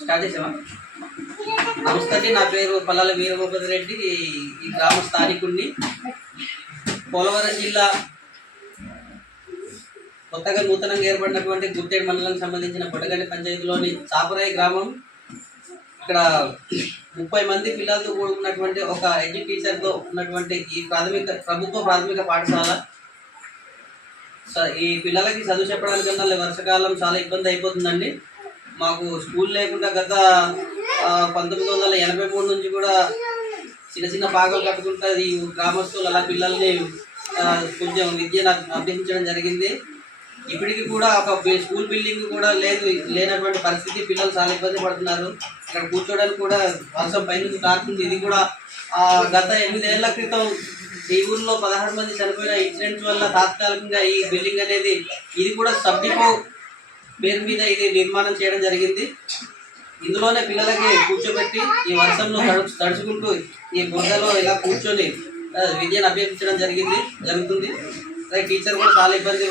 Start చేసావా? నమస్తే, నా పేరు పల్లాల వీరభూపతి రెడ్డి. ఈ గ్రామ స్థానికుడిని. పోలవరం జిల్లా కొత్తగా నూతనంగా ఏర్పడినటువంటి గుట్టేడు మండలానికి సంబంధించిన పొటగడ్డి పంచాయతీలోని చాపరాయి గ్రామం. ఇక్కడ 30 మంది పిల్లలతో కూడుకున్నటువంటి ఒక టీచర్తో ఉన్నటువంటి ఈ ప్రభుత్వ ప్రాథమిక పాఠశాల. ఈ పిల్లలకి చదువు చెప్పడానికన్నా వర్షాకాలం చాలా ఇబ్బంది అయిపోతుందండి. మాకు స్కూల్ లేకుండా గత 1983 నుంచి కూడా చిన్న చిన్న పాకలు కట్టుకుంటా ఈ గ్రామస్తులు అలా పిల్లల్ని కొంచెం విద్యను అభ్యసించడం జరిగింది. ఇప్పటికి కూడా ఒక స్కూల్ బిల్డింగ్ కూడా లేనటువంటి పరిస్థితి. పిల్లలు చాలా ఇబ్బంది పడుతున్నారు. ఇక్కడ కూర్చోడానికి కూడా వర్షం పైనుంచి కారుతుంది. ఇది కూడా గత 8 ఏళ్ల క్రితం ఈ ఊర్లో 16 మంది చనిపోయిన ఇన్సిడెంట్స్ వల్ల తాత్కాలికంగా ఈ బిల్డింగ్ అనేది ఇది కూడా సబ్ డిపో పేరు మీద ఇది నిర్మాణం చేయడం జరిగింది. ఇందులోనే పిల్లలకి కూర్చోబెట్టి ఈ వర్షంలో తడుచుకుంటూ ఈ బురదలో ఇలా కూర్చొని విద్యను అభ్యసించడం జరుగుతుంది. టీచర్ కూడా చాలా ఇబ్బంది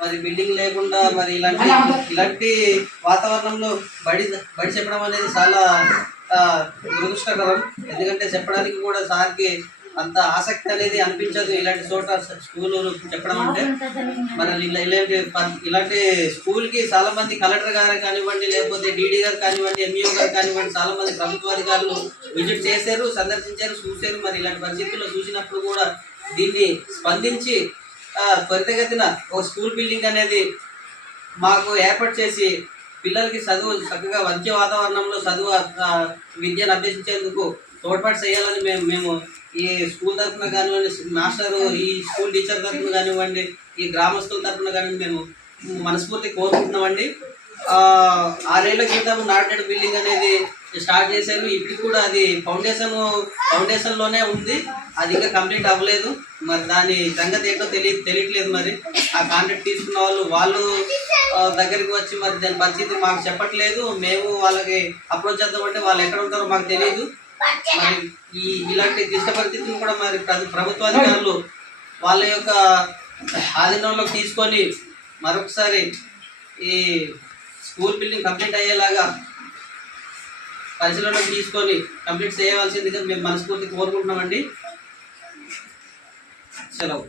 మరి బిల్డింగ్ లేకుండా మరి ఇలాంటి వాతావరణంలో బడి చెప్పడం అనేది చాలా దురదృష్టకరం. ఎందుకంటే చెప్పడానికి కూడా సార్కి అంత ఆసక్తి అనేది అనిపించదు ఇలాంటి చోట స్కూలు చెప్పడం అంటే. మరి ఇలాంటి స్కూల్కి చాలా మంది కలెక్టర్ గారు కానివ్వండి, లేకపోతే డీడీ గారు కానివ్వండి, ఎంఈఓ గారు కానివ్వండి, చాలా మంది ప్రభుత్వ అధికారులు విజిట్ చేశారు, సందర్శించారు, చూశారు. మరి ఇలాంటి పరిస్థితుల్లో చూసినప్పుడు కూడా దీన్ని స్పందించి త్వరితగతిన ఒక స్కూల్ బిల్డింగ్ అనేది మాకు ఏర్పాటు చేసి పిల్లలకి చదువు చక్కగా మంచి వాతావరణంలో విద్యను అభ్యసించేందుకు తోడ్పాటు చేయాలని మేము ఈ స్కూల్ తరఫున కానివ్వండి, మాస్టరు ఈ స్కూల్ టీచర్ తరఫున కానివ్వండి, ఈ గ్రామస్తుల తరఫున కానివ్వండి మేము మనస్ఫూర్తి కోరుకుంటున్నామండి. 6 ఏళ్ల క్రితం నాటెడ్ బిల్డింగ్ అనేది స్టార్ట్ చేశారు. ఇప్పటికి కూడా అది ఫౌండేషన్లోనే ఉంది. అది ఇంకా కంప్లీట్ అవ్వలేదు. మరి దాని సంగతి ఏంటో తెలియట్లేదు. మరి ఆ కాంట్రాక్ట్ తీసుకున్న వాళ్ళు దగ్గరికి వచ్చి మరి దాని పరిస్థితి మాకు చెప్పట్లేదు. మేము వాళ్ళకి అప్రోచ్ చేద్దామంటే వాళ్ళు ఎక్కడ ఉంటారో మాకు తెలియదు. మరి ఇలాంటి క్లిష్ట పరిస్థితులు కూడా మరి ప్రభుత్వాధికారులు వాళ్ళ యొక్క ఆధీనంలోకి తీసుకొని మరొకసారి ఈ స్కూల్ బిల్డింగ్ కంప్లీట్ అయ్యేలాగా పరిశీలనలోకి తీసుకొని కంప్లీట్ చేయవలసిందిగా మేము మనస్ఫూర్తి కోరుకుంటున్నామండి. సెలవు.